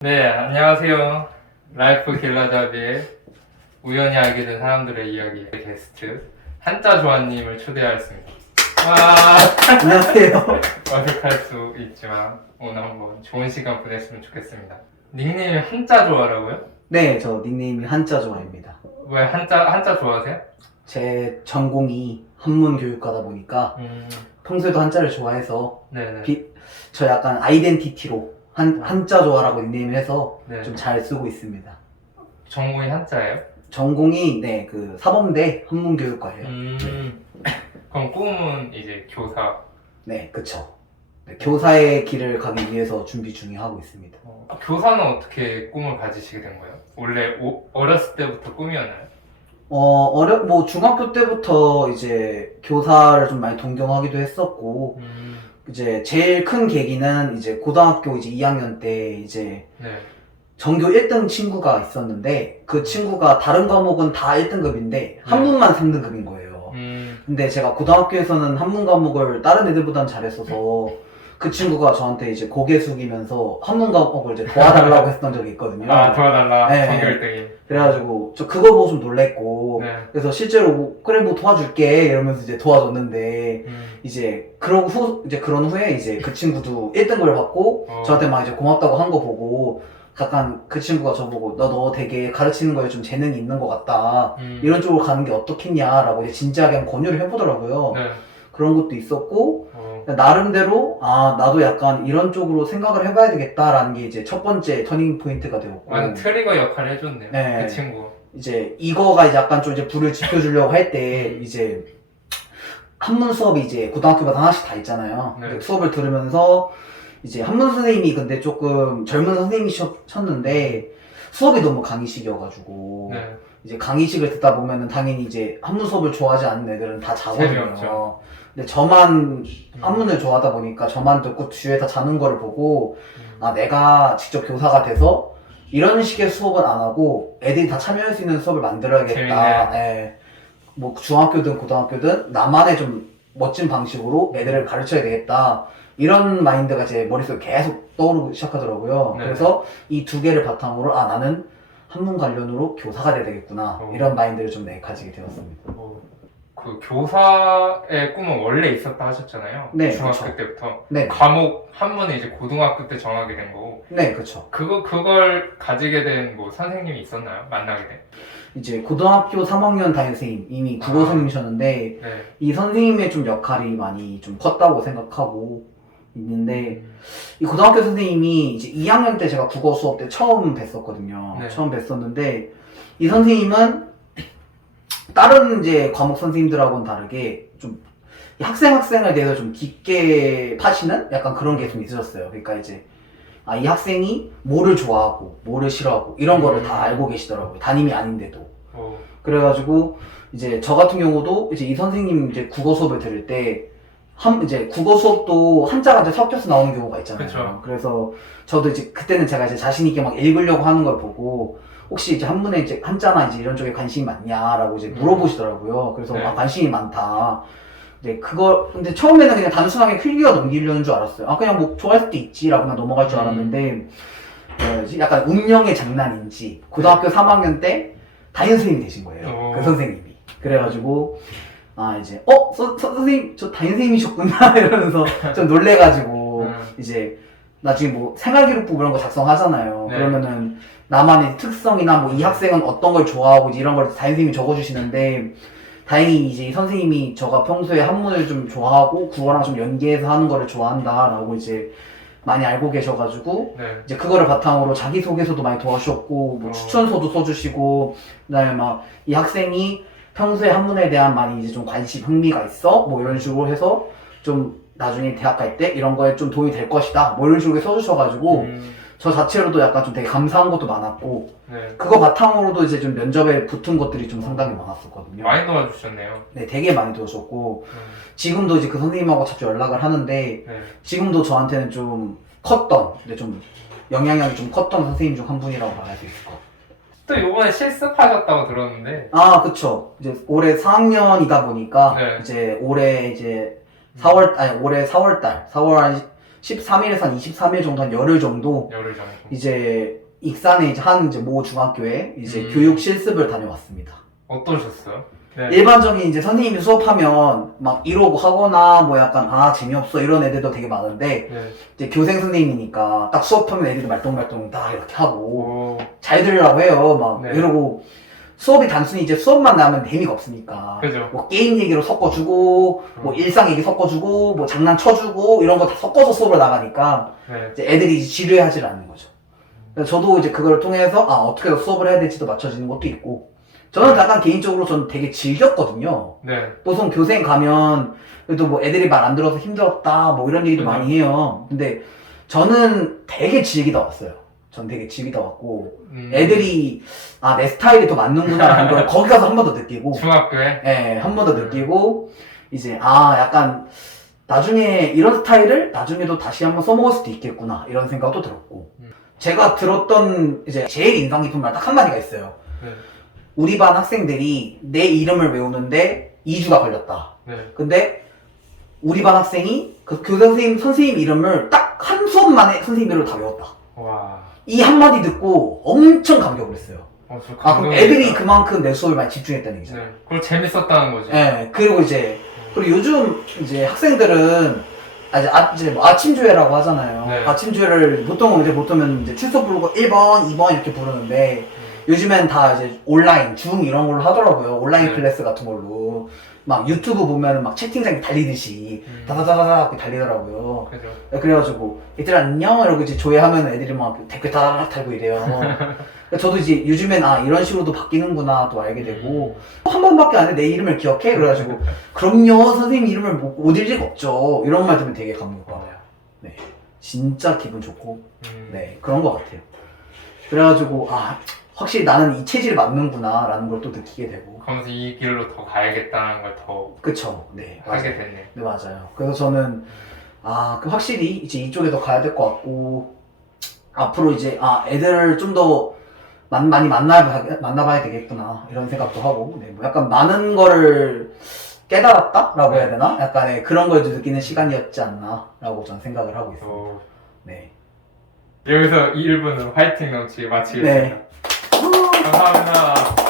네, 안녕하세요. 라이프 길라잡이의 우연히 알게 된 사람들의 이야기 게스트 한자조아님을 초대하였습니다. 와, 안녕하세요. 어색할 수 있지만 오늘 한번 좋은 시간 보냈으면 좋겠습니다. 닉네임이 한자조아라고요? 네, 저 닉네임이 한자조아입니다. 왜 한자 좋아하세요? 제 전공이 한문교육과다 보니까 평소에도 한자를 좋아해서 네네. 저 약간 아이덴티티로 한자조아라고 닉네임을 해서 네. 좀 잘 쓰고 있습니다. 전공이 한자예요? 전공이 그 사범대 한문교육과예요. 그럼 꿈은 이제 교사. 네, 그쵸. 네, 교사의 길을 가기 위해서 준비 중에 하고 있습니다. 교사는 어떻게 꿈을 가지시게 된 거예요? 원래 어렸을 때부터 꿈이었나요? 중학교 때부터 이제 교사를 좀 많이 동경하기도 했었고, 이제 제일 큰 계기는 이제 고등학교 이제 2학년 때 이제 네. 전교 1등 친구가 있었는데 그 친구가 다른 과목은 다 1등급인데 한문만 3등급인 거예요. 근데 제가 고등학교에서는 한문 과목을 다른 애들보단 잘했어서 그 친구가 저한테 이제 고개 숙이면서 한문 과목을 이제 도와달라고 했던 적이 있거든요. 아, 도와달라. 네. 전교 1등이. 그래가지고 저 그거 보고 좀 놀랬고 네. 그래서 실제로 그래 뭐 도와줄게 이러면서 이제 도와줬는데 이제 그런 후에 이제 그 친구도 1등급을 받고 저한테 막 이제 고맙다고 한 거 보고 약간 그 친구가 저보고 너 되게 가르치는 거에 좀 재능이 있는 것 같다 이런 쪽으로 가는 게 어떻겠냐라고 이제 진지하게 한번 권유를 해보더라고요. 네. 그런 것도 있었고 나름대로 나도 약간 이런 쪽으로 생각을 해봐야 되겠다라는 게 이제 첫 번째 터닝 포인트가 되었고 완전 트리거 역할을 해줬네요. 네. 그 친구. 이제 이거가 이제 약간 좀 이제 불을 지펴주려고 할 때 이제 한문 수업이 이제 고등학교마다 하나씩 다 있잖아요. 네. 수업을 들으면서 이제 한문 선생님이 근데 조금 젊은 선생님이셨는데 수업이 너무 강의식이어가지고 네. 이제 강의식을 듣다 보면은 당연히 이제 한문 수업을 좋아하지 않는 애들은 다 자거든요. 재미없죠. 근데 저만 한문을 좋아하다 보니까 저만 듣고 주위에 다 자는 거를 보고 내가 직접 교사가 돼서 이런 식의 수업은 안 하고 애들이 다 참여할 수 있는 수업을 만들어야겠다. 예. 뭐 중학교든 고등학교든 나만의 좀 멋진 방식으로 애들을 가르쳐야 되겠다. 이런 마인드가 제 머릿속에 계속 떠오르기 시작하더라고요. 네. 그래서 이 두 개를 바탕으로 나는 한문 관련으로 교사가 돼야 되겠구나. 이런 마인드를 좀 가지게 되었습니다. 그 교사의 꿈은 원래 있었다 하셨잖아요. 네, 중학교 그쵸. 때부터. 네. 과목 한문은 이제 고등학교 때 정하게 된 거고. 네, 그렇죠. 그걸 가지게 된 뭐 선생님이 있었나요? 만나게 된? 이제 고등학교 3학년 담임 선생님, 이미 국어 선생님이셨는데 네. 이 선생님의 좀 역할이 많이 좀 컸다고 생각하고 있는데 이 고등학교 선생님이 이제 2학년 때 제가 국어 수업 때 처음 뵀었거든요. 네. 처음 뵀었는데 이 선생님은 다른 이제 과목 선생님들하고는 다르게 좀 학생에 대해서 좀 깊게 파시는 약간 그런 게 좀 있으셨어요. 그러니까 이제 이 학생이 뭐를 좋아하고 뭐를 싫어하고 이런 거를 다 알고 계시더라고요. 담임이 아닌데도. 그래가지고 이제 저 같은 경우도 이제 이 선생님 이제 국어 수업을 들을 때 이제 국어 수업도 한자가 이제 섞여서 나오는 경우가 있잖아요. 그쵸. 그래서 저도 이제 그때는 제가 이제 자신 있게 막 읽으려고 하는 걸 보고 혹시 이제 한문에 이제 한자나 이제 이런 쪽에 관심이 많냐라고 이제 물어보시더라고요. 그래서 네. 관심이 많다. 근데 처음에는 그냥 단순하게 필기가 넘기려는 줄 알았어요. 그냥 뭐 좋아할 수도 있지라고 그냥 넘어갈 줄 알았는데 약간 운명의 장난인지 고등학교 3학년 때 담임 선생님이 되신 거예요. 그 선생님이. 그래가지고 이제 선생님 저 담임 선생님이셨구나 이러면서 좀 놀래가지고 이제 나중에 뭐 생활기록부 이런 거 작성하잖아요. 네. 그러면은 나만의 특성이나 뭐 이 학생은 어떤 걸 좋아하고 이런 걸 담임 선생님이 적어주시는데 다행히 이제 이 선생님이 저가 평소에 한문을 좀 좋아하고 국어랑 좀 연계해서 하는 거를 좋아한다라고 이제 많이 알고 계셔가지고 네. 이제 그거를 바탕으로 자기소개서도 많이 도와주셨고 뭐 추천서도 써주시고 그다음에 막 이 학생이 평소에 한문에 대한 많이 이제 좀 흥미가 있어 뭐 이런 식으로 해서 좀 나중에 대학 갈 때 이런 거에 좀 도움이 될 것이다 뭐 이런 식으로 써주셔가지고 저 자체로도 약간 좀 되게 감사한 것도 많았고 네. 그거 바탕으로도 이제 좀 면접에 붙은 것들이 좀 상당히 많았었거든요. 많이 도와주셨네요. 네, 되게 많이 도와주셨고 지금도 이제 그 선생님하고 자주 연락을 하는데 네. 지금도 저한테는 좀 근데 좀 영향력이 좀 컸던 선생님 중 한 분이라고 말할 수 있을 것 같아요. 또 이번에 실습하셨다고 들었는데. 그쵸. 이제 올해 4학년이다 보니까 네. 이제 올해 이제 올해 4월 13일에서 한 23일 정도, 한 열흘 정도, 열흘 정도. 이제 익산에 이제 한 이제 모 중학교에 이제 음. 교육 실습을 다녀왔습니다. 어떠셨어요? 네. 일반적인 이제 선생님이 수업하면 막 이러고 하거나 뭐 약간 아 재미없어 이런 애들도 되게 많은데 네. 이제 교생 선생님이니까 딱 수업하면 애들이 말똥말똥 다 이렇게 하고 오, 잘 들으라고 해요. 막 네. 이러고 수업이 단순히 이제 수업만 나면 재미가 없으니까 그죠. 뭐 게임 얘기로 섞어주고 뭐 음. 일상 얘기 섞어주고 뭐 장난 쳐주고 이런 거 다 섞어서 수업을 나가니까 네. 이제 애들이 이제 지루해하지 않는 거죠. 그래서 저도 이제 그걸 통해서 아 어떻게 수업을 해야 될지도 맞춰지는 것도 있고 저는 약간 개인적으로 저는 되게 즐겼거든요. 네. 보통 교생 가면 그래도 뭐 애들이 말 안 들어서 힘들었다 뭐 이런 얘기도 많이 해요. 근데 저는 되게 즐기다 왔어요. 전 되게 즐기다 왔고 애들이 아 내 스타일이 더 맞는구나라는 걸 거기 가서 한 번 더 느끼고 중학교에? 예, 한 번 더 느끼고 이제 아 약간 나중에 이런 스타일을 나중에도 다시 한번 써먹을 수도 있겠구나 이런 생각도 들었고 제가 들었던 이제 제일 인상 깊은 말 딱 한마디가 있어요. 네. 우리 반 학생들이 내 이름을 외우는데 2주가 걸렸다. 네. 근데 우리 반 학생이 그 교사 선생님 이름을 딱 한 수업 만에 선생님 이름을 다 외웠다. 와. 이 한마디 듣고 엄청 감격을 했어요. 저 아, 그럼 감동이다. 애들이 그만큼 내 수업에 많이 집중했다는 얘기잖아요. 네. 그걸 재밌었다는 거지. 예, 그리고 이제, 그리고 요즘 이제 학생들은, 이제 뭐 아침조회라고 하잖아요. 네. 아침조회를 보통은 이제 출석 부르고 1번, 2번 이렇게 부르는데, 요즘엔 다 이제 온라인, 줌 이런 걸로 하더라고요. 온라인 네. 클래스 같은 걸로. 막 유튜브 보면 막 채팅창이 달리듯이, 다다다다다 이렇게 달리더라고요. 그죠. 그래가지고 애들 안녕 이러고 이제 조회하면 애들이 막 댓글 다다닥 달고 이래요. 저도 이제 요즘엔 아 이런 식으로도 바뀌는구나 또 알게 되고 한 번밖에 안 해 내 이름을 기억해? 그래가지고 그럼요 선생님 이름을 못 읽을 리가 없죠 이런 말 들으면 되게 감동받아요. 네 진짜 기분 좋고 네 그런 것 같아요. 그래가지고 아 확실히 나는 이 체질에 맞는구나 라는 걸 또 느끼게 되고 그러면서 이 길로 더 가야겠다는 걸 더 그쵸 네 맞아요. 하게 됐네. 네 맞아요. 그래서 저는 아 그 확실히 이제 이쪽에 더 가야 될 것 같고 앞으로 이제 아 애들을 좀 더 많이 만나봐야 되겠구나 이런 생각도 하고 네, 뭐 약간 많은 거를 깨달았다라고 해야 되나? 약간의 그런 걸 느끼는 시간이었지 않나라고 저는 생각을 하고 있습니다. 오. 네. 여기서 이 1분으로 화이팅 넘치게 마치겠습니다. 네. 감사합니다.